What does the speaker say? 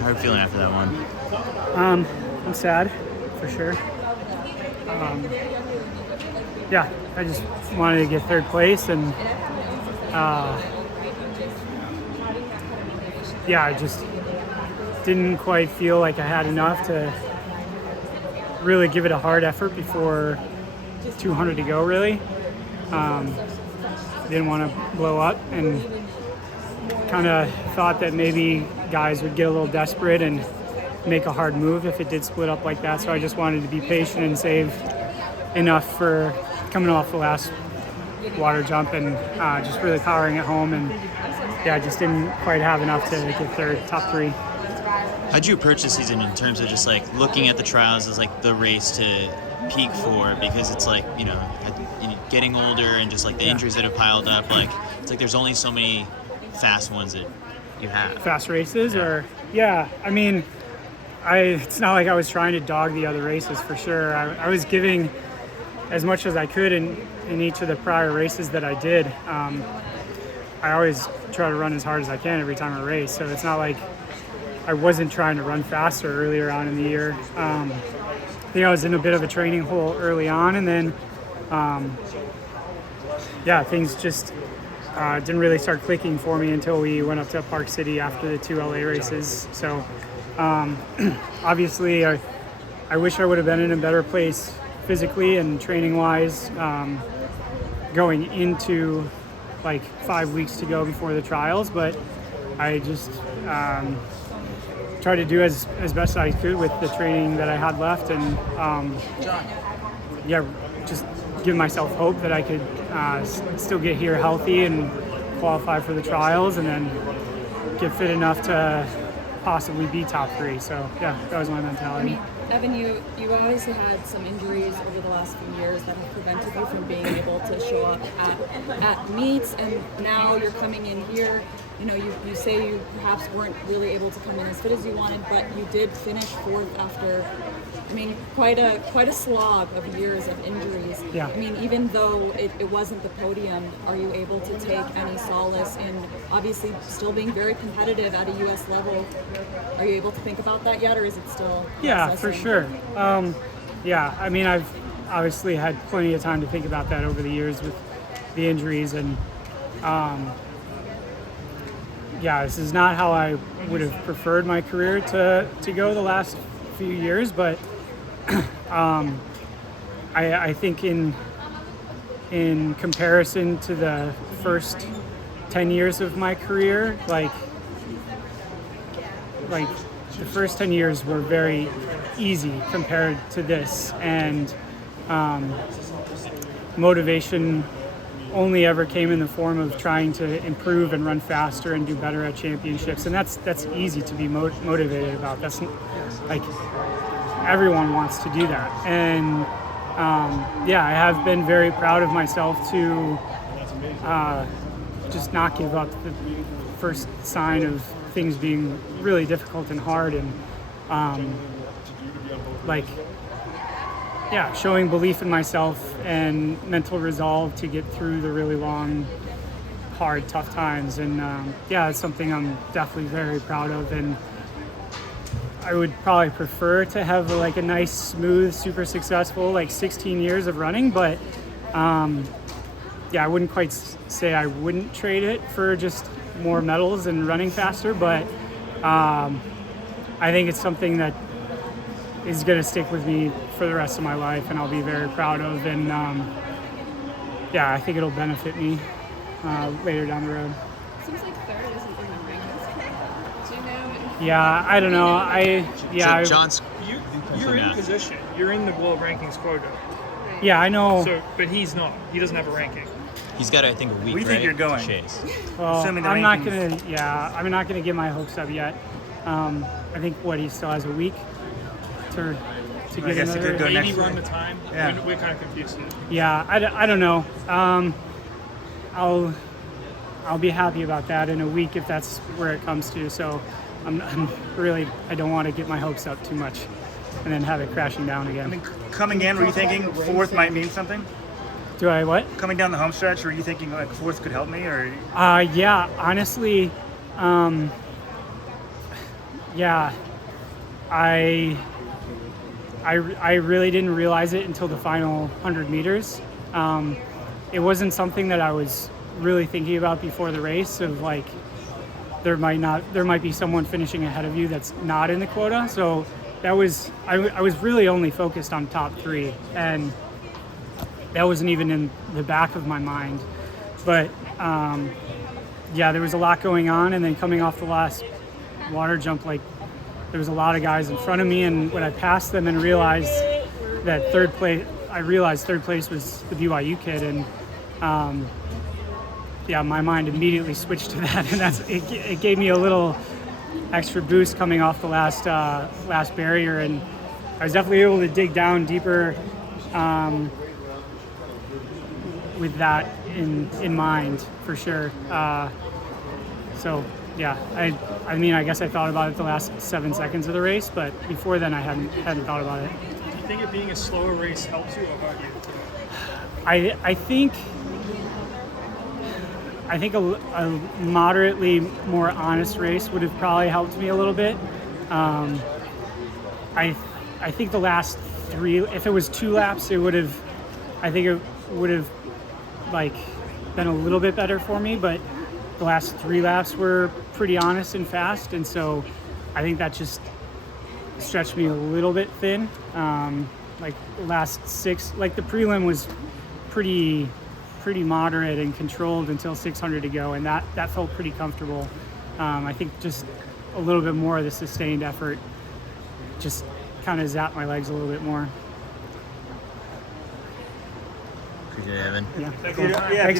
How are you feeling after that one? I'm sad, for sure. Yeah, I just wanted to get third place, and I just didn't quite feel like I had enough to really give it a hard effort before 200 to go, really. Didn't want to blow up, and kind of thought that maybe guys would get a little desperate and make a hard move if it did split up like that. So I just wanted to be patient and save enough for coming off the last water jump and just really powering it home. And yeah, I just didn't quite have enough to get third, top three. How'd you approach the season in terms of just like looking at the trials as like the race to peak for? Because it's like, getting older and just like the injuries that have piled up, like it's like there's only so many fast ones that you have. Fast races, I mean, it's not like I was trying to dog the other races, for sure. I was giving as much as I could in each of the prior races that I did. I always try to run as hard as I can every time I race, so it's not like I wasn't trying to run faster earlier on in the year. I think I was in a bit of a training hole early on, and then things just didn't really start clicking for me until we went up to Park City after the 2 LA races. So obviously I wish I would have been in a better place physically and training wise going into like 5 weeks to go before the trials, but I just tried to do as best I could with the training that I had left, and just give myself hope that I could still get here healthy and qualify for the trials, and then get fit enough to possibly be top three. So yeah, that was my mentality. Evan, you obviously had some injuries over the last few years that have prevented you from being able to show up at meets, and now you're coming in here. You say you perhaps weren't really able to come in as fit as you wanted, but you did finish fourth after, quite a slog of years of injuries. Yeah. Even though it wasn't the podium, are you able to take any solace in obviously still being very competitive at a U.S. level? Are you able to think about that yet, or is it still? Yeah, for sure. I've obviously had plenty of time to think about that over the years with the injuries, and this is not how I would have preferred my career to go the last few years, but I think in comparison to the first 10 years of my career, like the first 10 years were very easy compared to this, and motivation only ever came in the form of trying to improve and run faster and do better at championships, and that's easy to be motivated about. That's like everyone wants to do that, and I have been very proud of myself to just not give up the first sign of things being really difficult and hard, and showing belief in myself and mental resolve to get through the really long, hard, tough times. And it's something I'm definitely very proud of, and I would probably prefer to have a nice, smooth, super successful 16 years of running, but I wouldn't quite say I wouldn't trade it for just more medals and running faster, but I think it's something that is going to stick with me for the rest of my life, and I'll be very proud of, and I think it'll benefit me later down the road. Seems like third isn't in the rankings. Do you know? Yeah, I don't know. So John's, you're in position. You're in the world rankings quota. Yeah, I know. So, but he's not. He doesn't have a ranking. he's got, I think, a week. We think you're going. To chase. Well, Assuming the I'm not rankings. gonna. I'm not gonna get my hopes up yet. I think he still has a week to get I guess he another. could go Maybe next run week. the time. Yeah. We're kind of confused. Yeah, I don't know. I'll be happy about that in a week if that's where it comes to. So I'm really, I don't want to get my hopes up too much and then have it crashing down again. I mean, coming in, were you thinking fourth might mean something? Do I what? Coming down the home stretch, were you thinking like fourth could help me, or? Yeah, honestly, Yeah, I really didn't realize it until the final 100 meters. It wasn't something that I was really thinking about before the race of like, there might be someone finishing ahead of you that's not in the quota. So that was, I was really only focused on top 3, and that wasn't even in the back of my mind. But yeah, there was a lot going on, and then coming off the last water jump, like there was a lot of guys in front of me, and when I passed them and realized that third place was the BYU kid, and yeah, my mind immediately switched to that, and it gave me a little extra boost coming off the last barrier, and I was definitely able to dig down deeper with that in mind for sure. So yeah, I mean, I guess I thought about it the last 7 seconds of the race, but before then I hadn't thought about it. Do you think it being a slower race helps you or hurt you? I think a moderately more honest race would have probably helped me a little bit. I think the last 3, if it was 2 laps, it would have like been a little bit better for me, but the last 3 laps were pretty honest and fast, and so I think that just stretched me a little bit thin. Like the last 6, like the prelim was pretty moderate and controlled until 600 to go, and that felt pretty comfortable. I think just a little bit more of the sustained effort just kind of zapped my legs a little bit more. Appreciate it, Evan. Yeah. Yeah, Thanks.